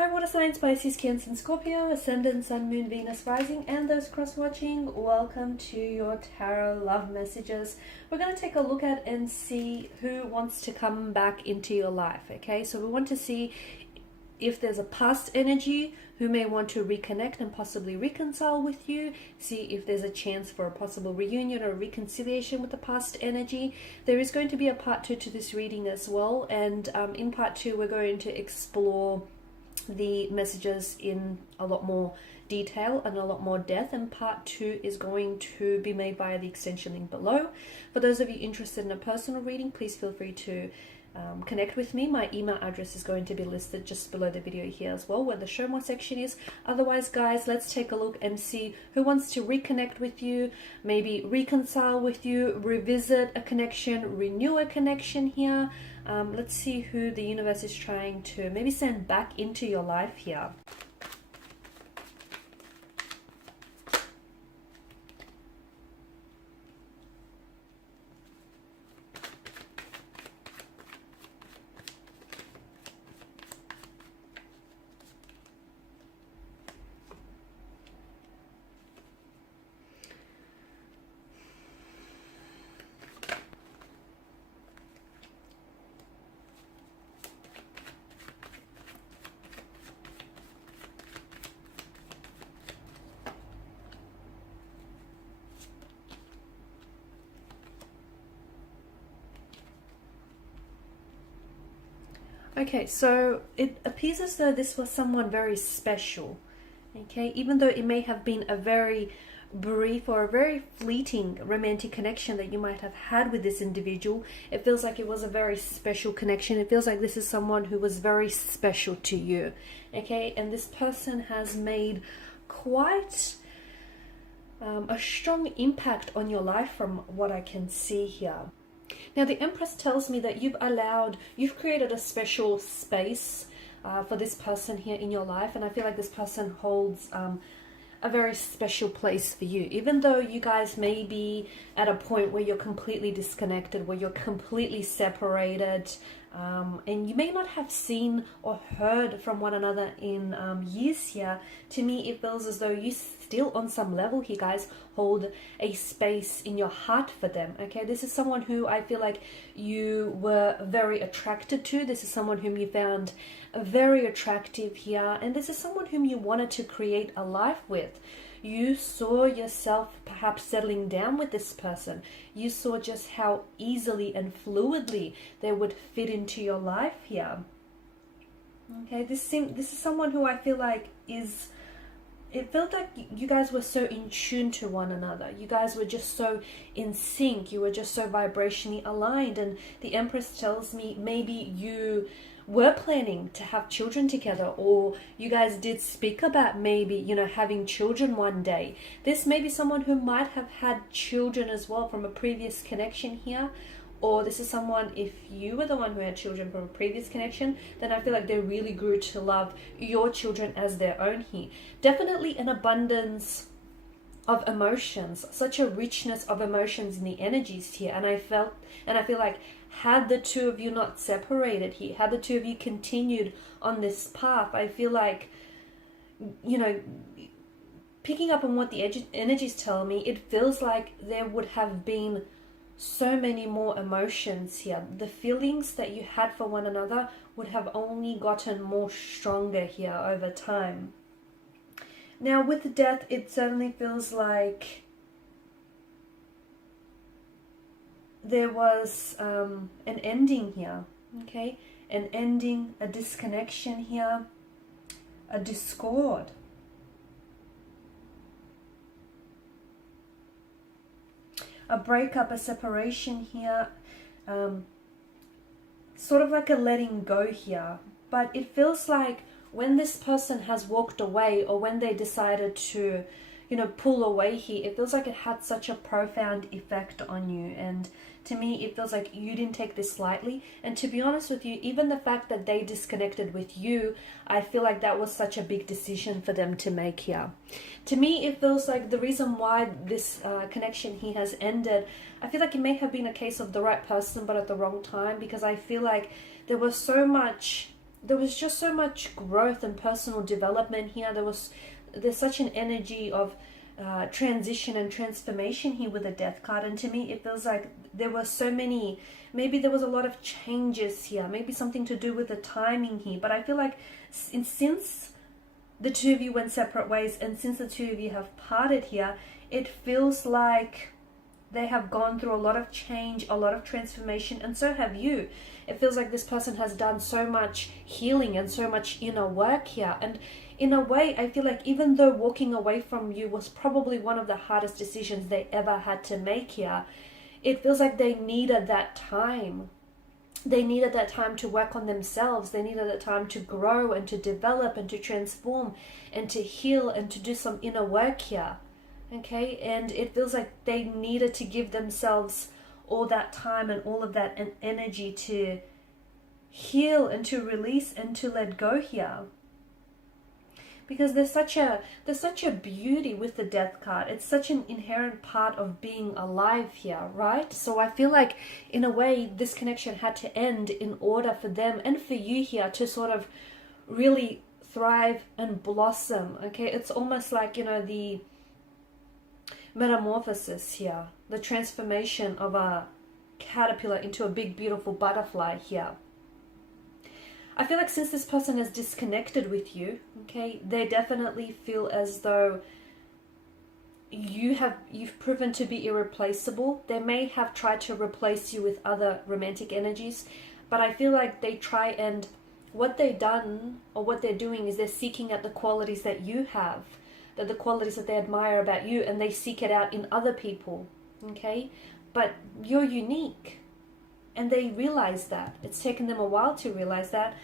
Hi, water signs, Pisces, Cancer, and Scorpio, Ascendant, Sun, Moon, Venus, Rising, and those cross-watching. Welcome to your tarot love messages. We're going to take a look at and see who wants to come back into your life, okay? So we want to see if there's a past energy who may want to reconnect and possibly reconcile with you. See if there's a chance for a possible reunion or reconciliation with the past energy. There is going to be a part 2 to this reading as well, and in part 2 we're going to explore the messages in a lot more detail and a lot more depth, and part 2 is going to be made via the extension link below. For those of you interested in a personal reading, please feel free to connect with me. My email address is going to be listed just below the video here as well, where the show more section is. Otherwise, guys, let's take a look and see who wants to reconnect with you, maybe reconcile with you, revisit a connection, renew a connection here. Let's see who the universe is trying to maybe send back into your life here. Okay, so it appears as though this was someone very special, okay? Even though it may have been a very brief or a very fleeting romantic connection that you might have had with this individual, it feels like it was a very special connection. It feels like this is someone who was very special to you, okay? And this person has made quite a strong impact on your life from what I can see here. Now, the Empress tells me that you've created a special space for this person here in your life, and I feel like this person holds a very special place for you. Even though you guys may be at a point where you're completely disconnected, where you're completely separated, and you may not have seen or heard from one another in years here, to me it feels as though you still on some level here, guys, hold a space in your heart for them, okay? This is someone who I feel like you were very attracted to. This is someone whom you found very attractive here, and this is someone whom you wanted to create a life with. You saw yourself perhaps settling down with this person. You saw just how easily and fluidly they would fit into your life here. Okay, this is someone who I feel like it felt like you guys were so in tune to one another. You guys were just so in sync. You were just so vibrationally aligned. And the Empress tells me maybe you were planning to have children together, or you guys did speak about maybe, you know, having children one day. This may be someone who might have had children as well from a previous connection here. Or this is someone, if you were the one who had children from a previous connection, then I feel like they really grew to love your children as their own here. Definitely an abundance of emotions, such a richness of emotions in the energies here. And I feel like had the two of you not separated here, had the two of you continued on this path, I feel like, you know, picking up on what the energies tell me, it feels like there would have been so many more emotions here. The feelings that you had for one another would have only gotten more stronger here over time. Now, with death, it certainly feels like there was an ending here, okay? An ending, a disconnection here, a discord. A breakup, a separation here, sort of like a letting go here. But it feels like when this person has walked away, or when they decided to, you know, pull away here, it feels like it had such a profound effect on you. And to me, it feels like you didn't take this lightly. And to be honest with you, even the fact that they disconnected with you, I feel like that was such a big decision for them to make here. To me, it feels like the reason why this connection here has ended, I feel like it may have been a case of the right person but at the wrong time, because I feel like there was so much there was just so much growth and personal development here. There's such an energy of transition and transformation here with the Death card, and to me it feels like there were so many, maybe there was a lot of changes here, maybe something to do with the timing here, but I feel like since the two of you went separate ways and since the two of you have parted here, it feels like they have gone through a lot of change, a lot of transformation, and so have you. It feels like this person has done so much healing and so much inner work here. And in a way, I feel like even though walking away from you was probably one of the hardest decisions they ever had to make here, it feels like they needed that time. They needed that time to work on themselves. They needed that time to grow and to develop and to transform and to heal and to do some inner work here. Okay, and it feels like they needed to give themselves all that time and all of that energy to heal and to release and to let go here. Because there's such a beauty with the Death card. It's such an inherent part of being alive here, right? So I feel like in a way this connection had to end in order for them and for you here to sort of really thrive and blossom. Okay, it's almost like, you know, the metamorphosis here, the transformation of a caterpillar into a big beautiful butterfly here. I feel like since this person has disconnected with you, okay, they definitely feel as though you've proven to be irreplaceable. They may have tried to replace you with other romantic energies, but I feel like they try, and what they've done or what they're doing is they're seeking out the qualities that you have, the qualities that they admire about you, and they seek it out in other people. Okay, but you're unique, and they realize that. It's taken them a while to realize that,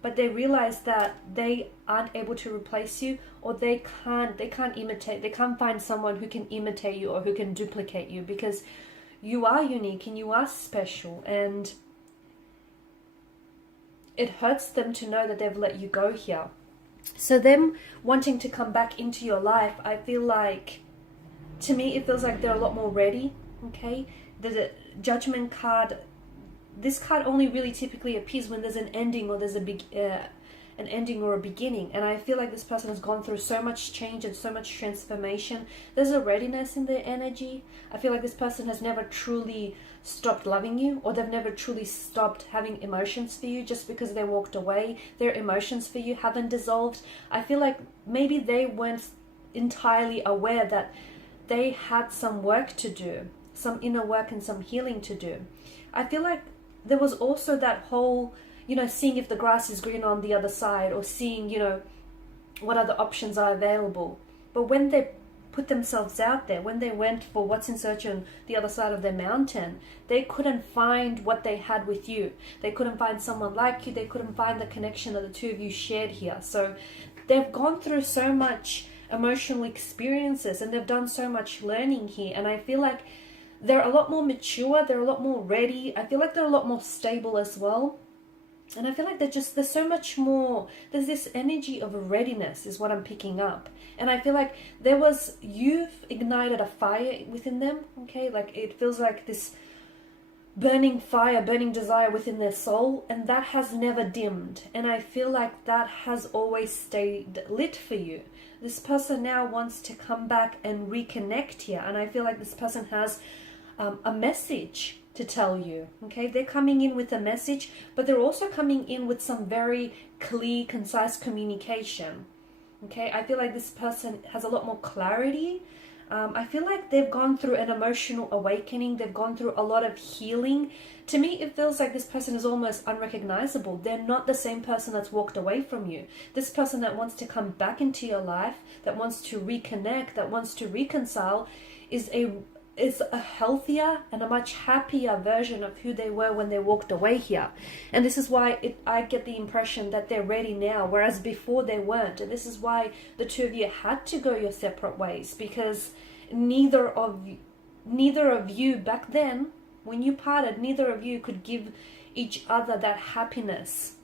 but they realize that they aren't able to replace you, or they can't imitate, they can't find someone who can imitate you or who can duplicate you, because you are unique and you are special, and it hurts them to know that they've let you go here. So them wanting to come back into your life, I feel like, to me, it feels like they're a lot more ready, okay? The Judgment card, this card only really typically appears when there's an ending or there's an ending or a beginning. And I feel like this person has gone through so much change and so much transformation. There's a readiness in their energy. I feel like this person has never truly stopped loving you, or they've never truly stopped having emotions for you just because they walked away. Their emotions for you haven't dissolved. I feel like maybe they weren't entirely aware that they had some work to do, some inner work and some healing to do. I feel like there was also that whole, you know, seeing if the grass is green on the other side, or seeing, you know, what other options are available. But when they put themselves out there, when they went for what's in search on the other side of their mountain, they couldn't find what they had with you. They couldn't find someone like you. They couldn't find the connection that the two of you shared here. So they've gone through so much emotional experiences, and they've done so much learning here. And I feel like they're a lot more mature. They're a lot more ready. I feel like they're a lot more stable as well. And I feel like there's so much more, there's this energy of readiness is what I'm picking up. And I feel like you've ignited a fire within them, okay? Like it feels like this burning fire, burning desire within their soul, and that has never dimmed. And I feel like that has always stayed lit for you. This person now wants to come back and reconnect here. And I feel like this person has a message to tell you, okay? They're coming in with a message, but they're also coming in with some very clear, concise communication, okay? I feel like this person has a lot more clarity. I feel like they've gone through an emotional awakening. They've gone through a lot of healing. To me, it feels like this person is almost unrecognizable. They're not the same person that's walked away from you. This person that wants to come back into your life, that wants to reconnect, that wants to reconcile, is a healthier and a much happier version of who they were when they walked away here. And this is why I get the impression that they're ready now, whereas before they weren't. And this is why the two of you had to go your separate ways, because neither of you back then, when you parted, neither of you could give each other that happiness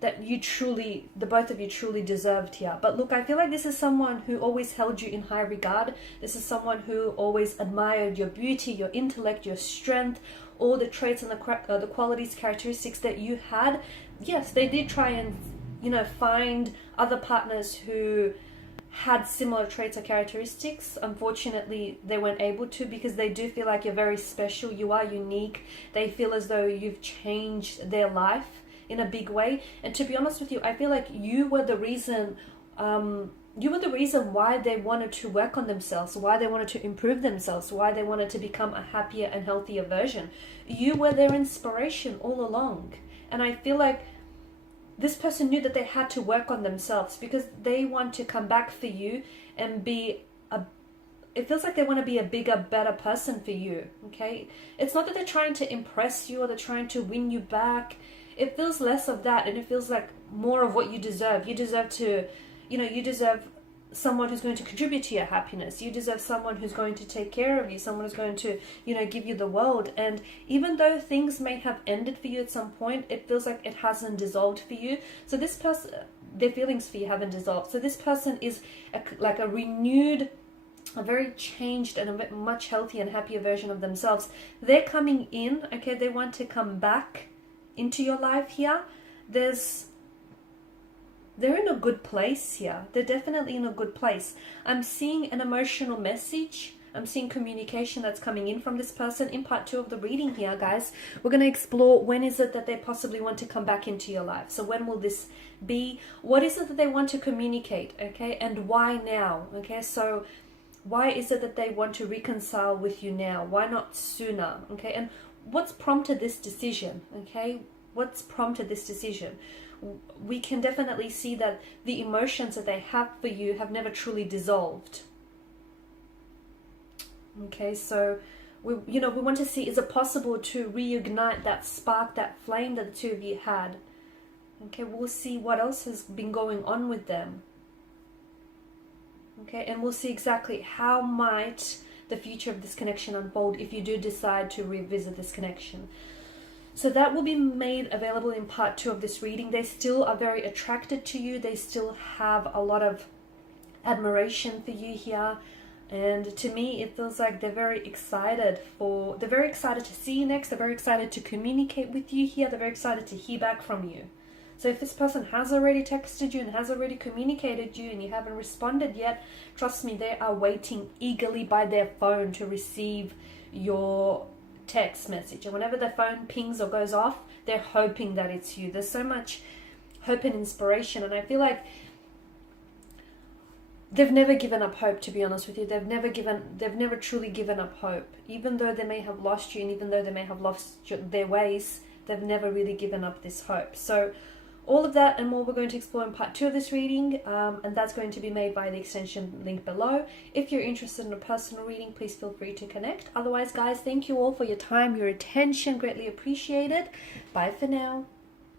that the both of you truly deserved here. But look, I feel like this is someone who always held you in high regard. This is someone who always admired your beauty, your intellect, your strength, all the traits and the qualities, characteristics that you had. yes, they did try and, you know, find other partners who had similar traits or characteristics. Unfortunately, they weren't able to, because they do feel like you're very special, you are unique. They feel as though you've changed their life in a big way. And to be honest with you, I feel like you were the reason why they wanted to work on themselves, why they wanted to improve themselves, why they wanted to become a happier and healthier version. You were their inspiration all along. And I feel like this person knew that they had to work on themselves, because they want to come back for you and be it feels like they want to be a bigger, better person for you, okay? It's not that they're trying to impress you or they're trying to win you back. It feels less of that, and it feels like more of what you deserve. You deserve to, you know, you deserve someone who's going to contribute to your happiness. You deserve someone who's going to take care of you, someone who's going to, you know, give you the world. And even though things may have ended for you at some point, it feels like it hasn't dissolved for you. So this person, their feelings for you haven't dissolved. So this person is like a renewed, a very changed and a much healthier and happier version of themselves. They're coming in, okay? They want to come back into your life here. They're in a good place here. They're definitely in a good place. I'm seeing an emotional message. I'm seeing communication that's coming in from this person. In part 2 of the reading here, guys, we're going to explore when is it that they possibly want to come back into your life. So when will this be? What is it that they want to communicate, okay? And why now, okay? So why is it that they want to reconcile with you now? Why not sooner, okay? And what's prompted this decision, okay? What's prompted this decision? We can definitely see that the emotions that they have for you have never truly dissolved. Okay, so we want to see, is it possible to reignite that spark, that flame that the two of you had? Okay, we'll see what else has been going on with them. Okay, and we'll see exactly how might the future of this connection unfold if you do decide to revisit this connection. So that will be made available in part 2 of this reading. They still are very attracted to you. They still have a lot of admiration for you here. And to me, it feels like they're very excited to see you next. They're very excited to communicate with you here. They're very excited to hear back from you. So if this person has already texted you and has already communicated you and you haven't responded yet, trust me, they are waiting eagerly by their phone to receive your text message. And whenever their phone pings or goes off, they're hoping that it's you. There's so much hope and inspiration, and I feel like they've never given up hope, to be honest with you. They've never truly given up hope. Even though they may have lost you, and even though they may have lost their ways, they've never really given up this hope. So all of that and more we're going to explore in part 2 of this reading, and that's going to be made by the extension link below. If you're interested in a personal reading, please feel free to connect. Otherwise, guys, thank you all for your time, your attention, greatly appreciated. Bye for now.